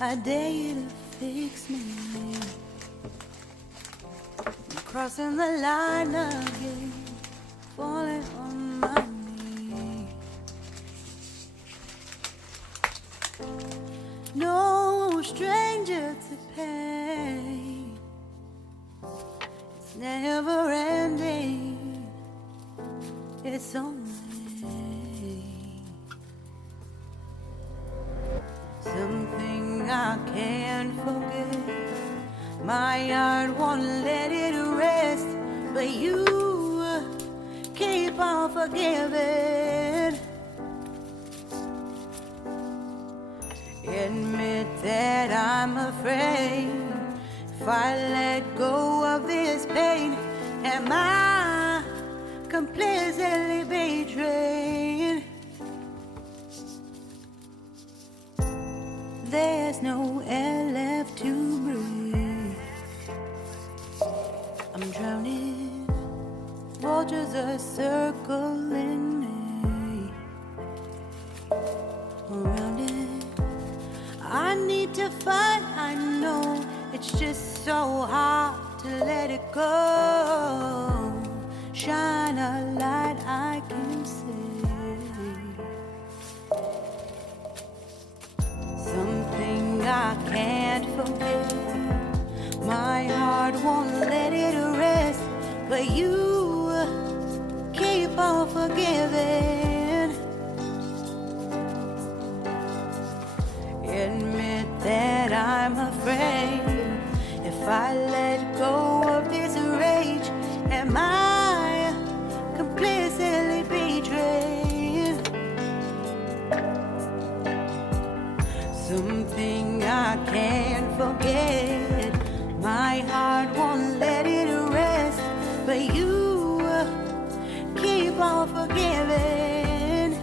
I dare you to fix me. I'm crossing the line again, falling on my knees. No stranger to pain, it's never ending, it's only something I can't forget. My heart won't let it rest, but you keep on forgiving. Admit that I'm afraid. If I let go of this pain, am I completely betrayed? There's no air left to breathe. I'm drowning, vultures are circling me. Around it, I need to fight. I know it's just so hard to let it go. Shine a light I can see. Something I can't forget. My heart won't let it rest, but you keep on forgiving. Admit that I'm afraid. If I let go of this rage, am I completely betrayed? Something I can't forget. My heart won't let it rest, but you keep on forgiving.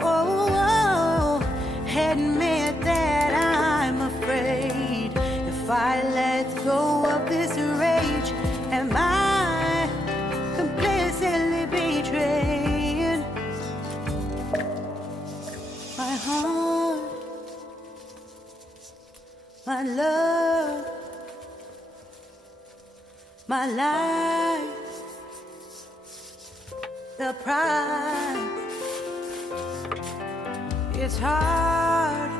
Oh, admit that I'm afraid. If I let go of this rage, am I completely betrayed? My heart, my love, my life, the price. It's hard